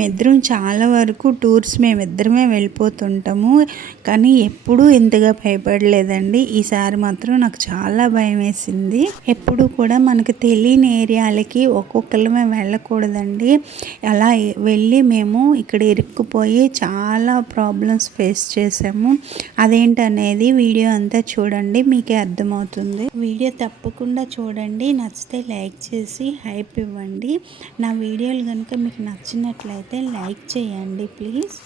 మేమిద్దరం చాలా వరకు టూర్స్ మేమిద్దరమే వెళ్ళిపోతుంటాము. కానీ ఎప్పుడూ ఇంతగా భయపడలేదండి. ఈసారి మాత్రం నాకు చాలా భయం వేసింది. ఎప్పుడు కూడా మనకు తెలియని ఏరియాలకి ఒక్కొక్కళ్ళమే వెళ్ళకూడదండి. అలా వెళ్ళి మేము ఇక్కడ ఇరుక్కుపోయి చాలా ప్రాబ్లమ్స్ ఫేస్ చేసాము. అదేంటనేది వీడియో అంతా చూడండి, మీకే అర్థమవుతుంది. వీడియో తప్పకుండా చూడండి. నచ్చితే లైక్ చేసి హైప్ ఇవ్వండి. నా వీడియోలు కనుక మీకు నచ్చినట్లయితే లైక్ చేయండి ప్లీజ్.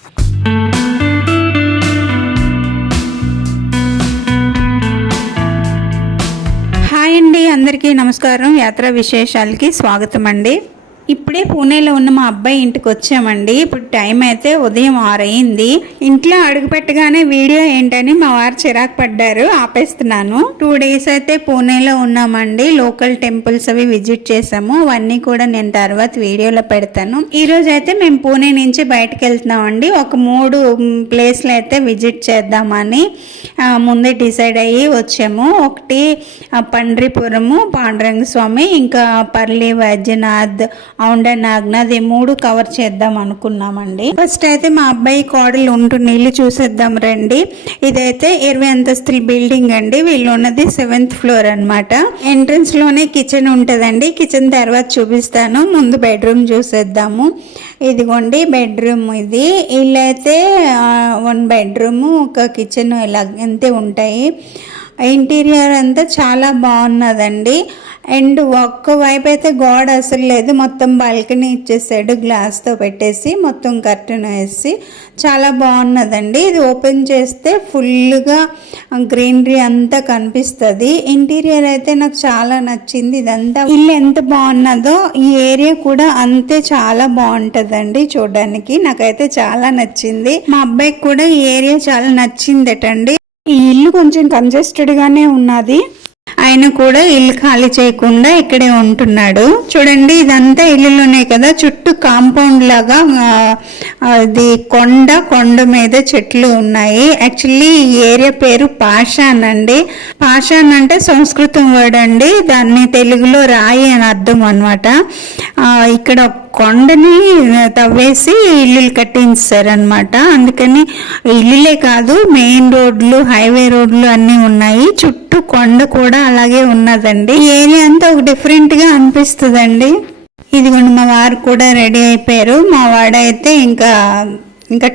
హాయ్ అండి, అందరికీ నమస్కారం. యాత్రా విశేషాలకి స్వాగతం అండి. ఇప్పుడే పూణేలో ఉన్న మా అబ్బాయి ఇంటికి వచ్చామండి. ఇప్పుడు టైం అయితే ఉదయం 6 అయింది. ఇంట్లో అడుగు పెట్టగానే వీడియో ఏంటని మా వారు చిరాకు పడ్డారు, ఆపేస్తున్నాను. 2 days అయితే పూణేలో ఉన్నామండి. లోకల్ టెంపుల్స్ అవి విజిట్ చేసాము. అవన్నీ కూడా నేను తర్వాత వీడియోలో పెడతాను. ఈ రోజు అయితే మేము పూణే నుంచి బయటకు వెళ్తున్నామండి. ఒక 3 ప్లేస్లు అయితే విజిట్ చేద్దామని ముందే డిసైడ్ అయ్యి వచ్చాము. ఒకటి పండ్రిపురము పాండురంగ స్వామి, ఇంకా పర్లి వైద్యనాథ్, అవుండ నాగ్నాథ్, ఈ 3 కవర్ చేద్దాం అనుకున్నామండి. ఫస్ట్ అయితే మా అబ్బాయి కోడలు ఉంటున్న ఇల్లు చూసేద్దాం రండి. ఇదైతే 20 అంతస్తుల బిల్డింగ్ అండి. వీళ్ళు ఉన్నది 7th floor అనమాట. ఎంట్రన్స్ లోనే కిచెన్ ఉంటుందండి. కిచెన్ తర్వాత చూపిస్తాను. ముందు బెడ్రూమ్ చూసేద్దాము. ఇదిగోండి బెడ్రూమ్. ఇది ఇల్లు అయితే 1 bedroom, ఒక కిచెన్ ఇలా అంతే ఉంటాయి. ఇంటీరియర్ అంతా చాలా బాగున్నదండి. అండ్ ఒక్క వైపు అయితే గోడ అసలు లేదు, మొత్తం బాల్కనీ ఇచ్చేసాడు గ్లాస్తో పెట్టేసి, మొత్తం కర్టెన్ వేసి చాలా బాగున్నదండి. ఇది ఓపెన్ చేస్తే ఫుల్గా గ్రీనరీ అంతా కనిపిస్తుంది. ఇంటీరియర్ అయితే నాకు చాలా నచ్చింది. ఇదంతా ఇల్లు ఎంత బాగున్నదో ఈ ఏరియా కూడా అంతే చాలా బాగుంటుందండి చూడడానికి. నాకైతే చాలా నచ్చింది. మా అబ్బాయికి కూడా ఈ ఏరియా చాలా నచ్చిందటండి. ఈ ఇల్లు కొంచెం కంజెస్టెడ్ గానే ఉన్నది. ఆయన కూడా ఇల్లు ఖాళీ చేయకుండా ఇక్కడే ఉంటున్నాడు. చూడండి ఇదంతా ఇల్లులోనే కదా, చుట్టూ కాంపౌండ్ లాగా అది కొండ మీద చెట్లు ఉన్నాయి. యాక్చువల్లీ ఈ ఏరియా పేరు పాషాన్ అండి. పాషాన్ అంటే సంస్కృతం వర్డ్ అండి, దాన్ని తెలుగులో రాయి అని అర్థం అనమాట. ఇక్కడ కొండని తవ్వేసి ఇల్లులు కట్టించారనమాట. అందుకని ఇల్లులే కాదు, మెయిన్ రోడ్లు, హైవే రోడ్లు అన్నీ ఉన్నాయి. చుట్టూ కొండ కూడా అలాగే ఉన్నదండి. ఏరియా అంతా ఒక డిఫరెంట్ గా అనిపిస్తుందండి. ఇదిగోండి మా వారు కూడా రెడీ అయిపోయారు. మా వాడైతే ఇంకా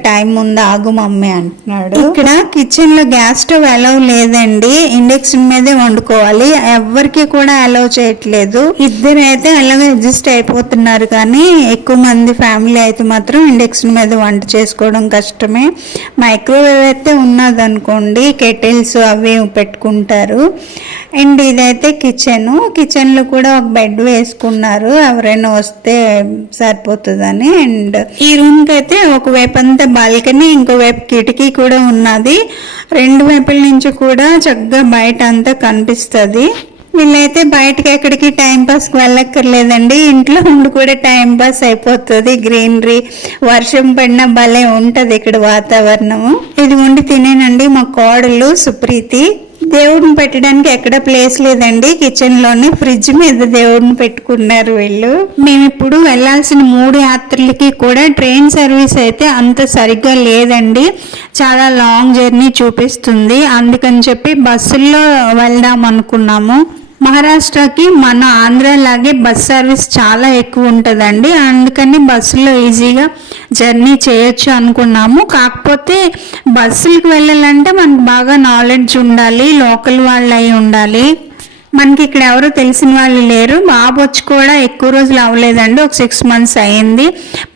టైం ఉంది, ఆగు మమ్మీ అంటున్నాడు. ఇక్కడ కిచెన్ లో గ్యాస్ స్టవ్ అలౌ లేదండి, ఇండక్షన్ మీదే వండుకోవాలి. ఎవరికి కూడా అలౌ చేయట్లేదు. ఇద్దరు అయితే అలాగే అడ్జస్ట్ అయిపోతున్నారు. కానీ ఎక్కువ మంది ఫ్యామిలీ అయితే మాత్రం ఇండక్షన్ మీద వంట చేసుకోవడం కష్టమే. మైక్రోవేవ్ అయితే ఉన్నదనుకోండి, కెటిల్స్ అవి పెట్టుకుంటారు. అండ్ ఇదైతే కిచెన్ లో కూడా ఒక బెడ్ వేసుకున్నారు, ఎవరైనా వస్తే సరిపోతుందని. అండ్ ఈ రూమ్ కి అయితే ఒకవైపు అంతా బాల్కనీ, ఇంకోవైపు కిటికీ కూడా ఉన్నది. 2 వైపుల నుంచి కూడా చక్కగా బయట అంతా కనిపిస్తుంది. వీళ్ళైతే బయటకి ఎక్కడికి టైం పాస్కి వెళ్ళక్కర్లేదండి, ఇంట్లో ఉండి కూడా టైం పాస్ అయిపోతుంది. గ్రీనరీ, వర్షం పడినా భలే ఉంటది ఇక్కడ వాతావరణము. ఇది ఉండి తినేనండి మా కోడలు సుప్రీతి. దేవుడిని పెట్టడానికి ఎక్కడ ప్లేస్ లేదండి, కిచెన్ లోనే ఫ్రిడ్జ్ మీద దేవుడిని పెట్టుకున్నారు వీళ్ళు. మేము ఇప్పుడు వెళ్లాల్సిన 3 యాత్రలకి కూడా ట్రైన్ సర్వీస్ అయితే అంత సరిగ్గా లేదండి. చాలా లాంగ్ జర్నీ చూపిస్తుంది. అందుకని చెప్పి బస్సుల్లో వెళ్దాం అనుకున్నాము. మహారాష్ట్రకి మన ఆంధ్ర లాగే బస్ సర్వీస్ చాలా ఎక్కువ ఉంటుందండి. అందుకని బస్సులో ఈజీగా జర్నీ చేయొచ్చు అనుకున్నాము. కాకపోతే బస్సులకు వెళ్ళాలంటే మనకు బాగా నాలెడ్జ్ ఉండాలి, లోకల్ వాళ్ళు అయి ఉండాలి. మనకి ఇక్కడ ఎవరు తెలిసిన వాళ్ళు లేరు. బాబు వచ్చి కూడా ఎక్కువ రోజులు అవ్వలేదండి, ఒక 6 months అయింది.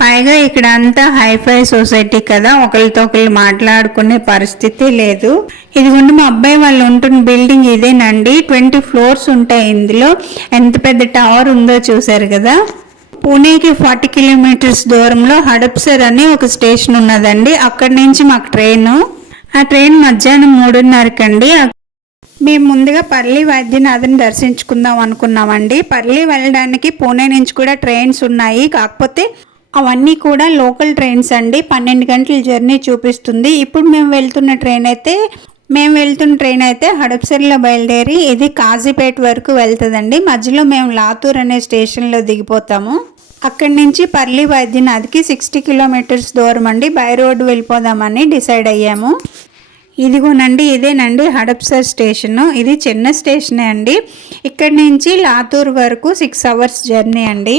పైగా ఇక్కడ అంతా హైఫై సొసైటీ కదా, ఒకరితో ఒకరు మాట్లాడుకునే పరిస్థితి లేదు. ఇదిగోండి మా అబ్బాయి వాళ్ళు ఉంటున్న బిల్డింగ్ ఇదేనండి. 20 floors ఉంటాయి ఇందులో. ఎంత పెద్ద టవర్ ఉందో చూసారు కదా. పూణేకి 40 kilometers దూరంలో హడప్సర్ అని ఒక స్టేషన్ ఉన్నదండి. అక్కడి నుంచి మాకు ఆ ట్రైన్ మధ్యాహ్నం 3:30కండి. మేము ముందుగా పర్లి వైద్యనాథ్ని దర్శించుకుందాం అనుకున్నామండి. పర్లి వెళ్ళడానికి పూణే నుంచి కూడా ట్రైన్స్ ఉన్నాయి. కాకపోతే అవన్నీ కూడా లోకల్ ట్రైన్స్ అండి. 12 గంటల జర్నీ చూపిస్తుంది. ఇప్పుడు మేము వెళ్తున్న ట్రైన్ అయితే హడప్సర్లో బయలుదేరి ఇది కాజీపేట వరకు వెళ్తుందండి. మధ్యలో మేము లాతూర్ అనే స్టేషన్లో దిగిపోతాము. అక్కడి నుంచి పర్లి వైద్యనాథ్కి 60 కిలోమీటర్స్ దూరం అండి. బై రోడ్డు వెళ్ళిపోదామని డిసైడ్ అయ్యాము. ఇదిగోనండి, ఇదేనండి హడప్సర్ స్టేషను. ఇది చిన్న స్టేషనే అండి. ఇక్కడి నుంచి లాతూర్ వరకు 6 అవర్స్ జర్నీ అండి.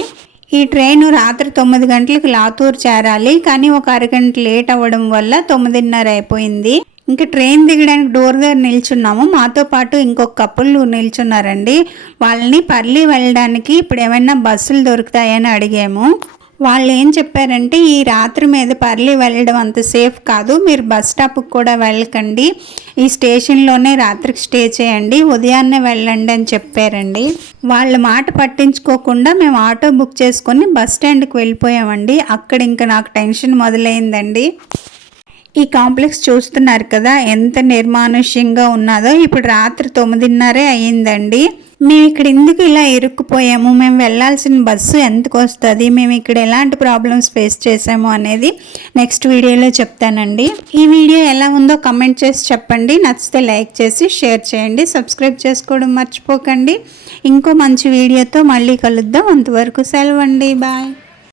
ఈ ట్రైను రాత్రి 9 గంటలకు లాతూర్ చేరాలి, కానీ ఒక అరగంట లేట్ అవ్వడం వల్ల 9:30 అయిపోయింది. ఇంకా ట్రైన్ దిగడానికి డోర్ దగ్గర నిల్చున్నాము. మాతో పాటు ఇంకొక కపుల్ నిల్చున్నారండి. వాళ్ళని పర్లి వెళ్ళడానికి ఇప్పుడు ఏమైనా బస్సులు దొరుకుతాయని అడిగాము. వాళ్ళు ఏం చెప్పారంటే, ఈ రాత్రి మీద పర్లి వెళ్ళడం అంత సేఫ్ కాదు, మీరు బస్ స్టాప్కి కూడా వెళ్ళకండి, ఈ స్టేషన్లోనే రాత్రికి స్టే చేయండి, ఉదయాన్నే వెళ్ళండి అని చెప్పారండి. వాళ్ళ మాట పట్టించుకోకుండా మేము ఆటో బుక్ చేసుకొని బస్ స్టాండ్కి వెళ్ళిపోయామండి. అక్కడ ఇంకా నాకు టెన్షన్ మొదలైందండి. ఈ కాంప్లెక్స్ చూస్తున్నారు కదా ఎంత నిర్మానుష్యంగా ఉన్నదో. ఇప్పుడు రాత్రి 9:30 అయ్యిందండి. మేము ఇక్కడ ఎందుకు ఇలా ఇరుక్కుపోయాము, మేము వెళ్ళాల్సిన బస్సు ఎంతకు వస్తుంది, మేము ఇక్కడ ఎలాంటి ప్రాబ్లమ్స్ ఫేస్ చేసాము అనేది నెక్స్ట్ వీడియోలో చెప్తానండి. ఈ వీడియో ఎలా ఉందో కమెంట్ చేసి చెప్పండి. నచ్చితే లైక్ చేసి షేర్ చేయండి. సబ్స్క్రైబ్ చేసుకోవడం మర్చిపోకండి. ఇంకో మంచి వీడియోతో మళ్ళీ కలుద్దాం. అంతవరకు సెలవండి. బాయ్.